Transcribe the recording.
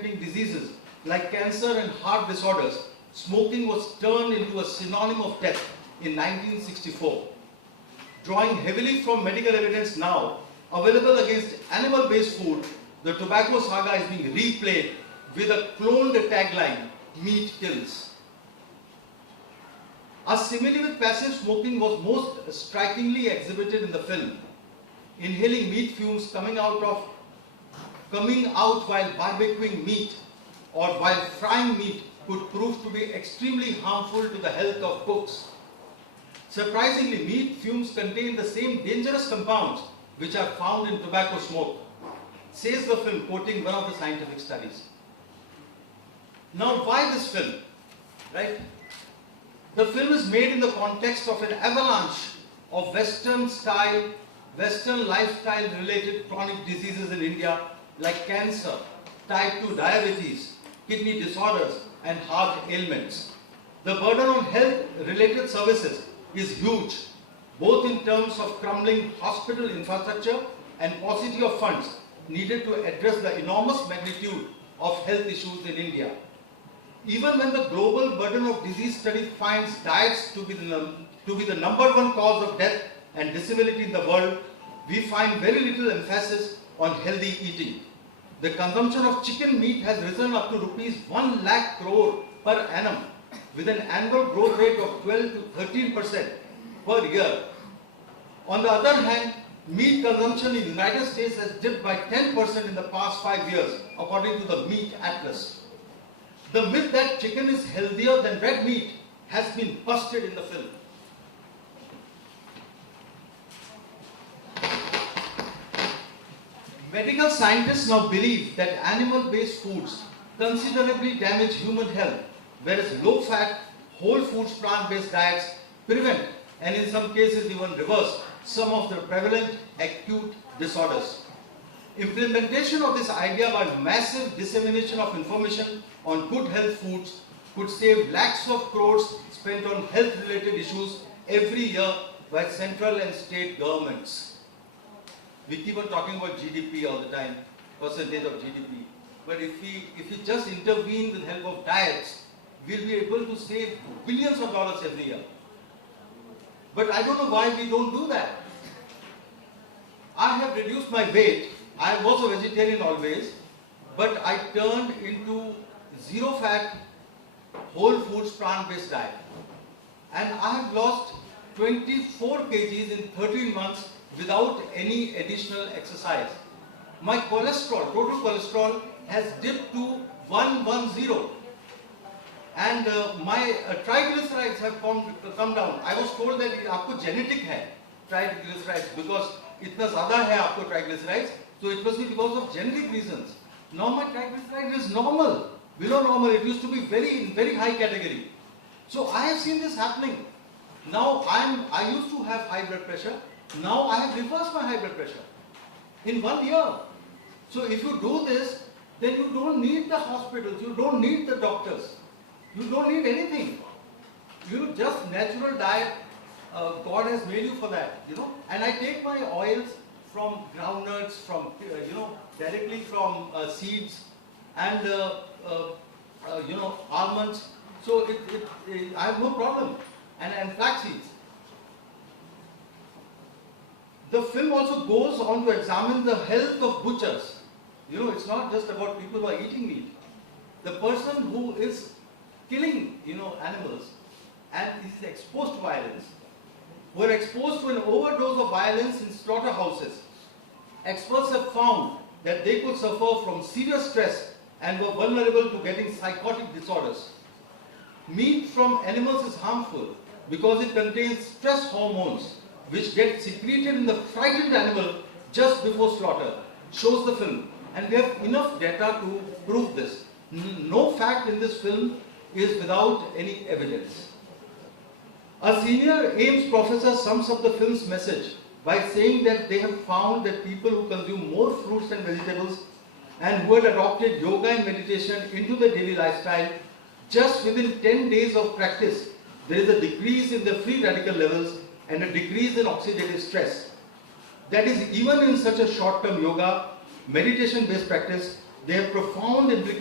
life-threatening diseases like cancer and heart disorders, smoking was turned into a synonym of death in 1964. Drawing heavily from medical evidence now available against animal-based food, the tobacco saga is being replayed with a cloned tagline, "Meat kills." A simile with passive smoking was most strikingly exhibited in the film. Inhaling meat fumes coming out while barbecuing meat or while frying meat could prove to be extremely harmful to the health of cooks. Surprisingly, meat fumes contain the same dangerous compounds which are found in tobacco smoke, says the film, quoting one of the scientific studies. Now, why this film? Right? The film is made in the context of an avalanche of Western lifestyle related chronic diseases in India like cancer, type 2 diabetes, kidney disorders and heart ailments. The burden on health related services is huge, both in terms of crumbling hospital infrastructure and paucity of funds needed to address the enormous magnitude of health issues in India. Even when the global burden of disease study finds diets to be the number one cause of death and disability in the world, we find very little emphasis on healthy eating. The consumption of chicken meat has risen up to rupees 1 lakh crore per annum, with an annual growth rate of 12 to 13% per year. On the other hand, meat consumption in the United States has dipped by 10% in the past 5 years, according to the Meat Atlas. The myth that chicken is healthier than red meat has been busted in the film. Medical scientists now believe that animal-based foods considerably damage human health, whereas low-fat, whole foods, plant-based diets prevent, and in some cases even reverse, some of the prevalent acute disorders. Implementation of this idea by massive dissemination of information on good health foods could save lakhs of crores spent on health-related issues every year by central and state governments. We keep on talking about GDP all the time, percentage of GDP. But if we just intervene with the help of diets, we'll be able to save billions of dollars every year. But I don't know why we don't do that. I have reduced my weight. I was a vegetarian always, but I turned into zero fat, whole foods, plant-based diet. And I have lost 24 kgs in 13 months without any additional exercise. My cholesterol, total cholesterol, has dipped to 110. And my triglycerides have come down. I was told that आपको genetic है triglycerides, because इतना ज़्यादा है आपको triglycerides, so it must be because of genetic reasons. Now my triglyceride is normal, below normal. It used to be very high category. So I have seen this happening. Now I used to have high blood pressure. Now I have reversed my high blood pressure in 1 year. So if you do this, then you don't need the hospitals, you don't need the doctors, you don't need anything. You just natural diet. God has made you for that, you know. And I take my oils from groundnuts, from directly from seeds, and almonds. So I have no problem. And flax seeds. The film also goes on to examine the health of butchers. You know, it's not just about people who are eating meat. The person who is killing, animals and is exposed to violence, were exposed to an overdose of violence in slaughterhouses. Experts have found that they could suffer from severe stress and were vulnerable to getting psychotic disorders. Meat from animals is harmful because it contains stress hormones which get secreted in the frightened animal just before slaughter, shows the film. And we have enough data to prove this. No fact in this film is without any evidence. A senior AIIMS professor sums up the film's message by saying that they have found that people who consume more fruits and vegetables and who had adopted yoga and meditation into their daily lifestyle, just within 10 days of practice, there is a decrease in the free radical levels and a decrease in oxidative stress. That is, even in such a short-term yoga, meditation-based practice, they have profound implications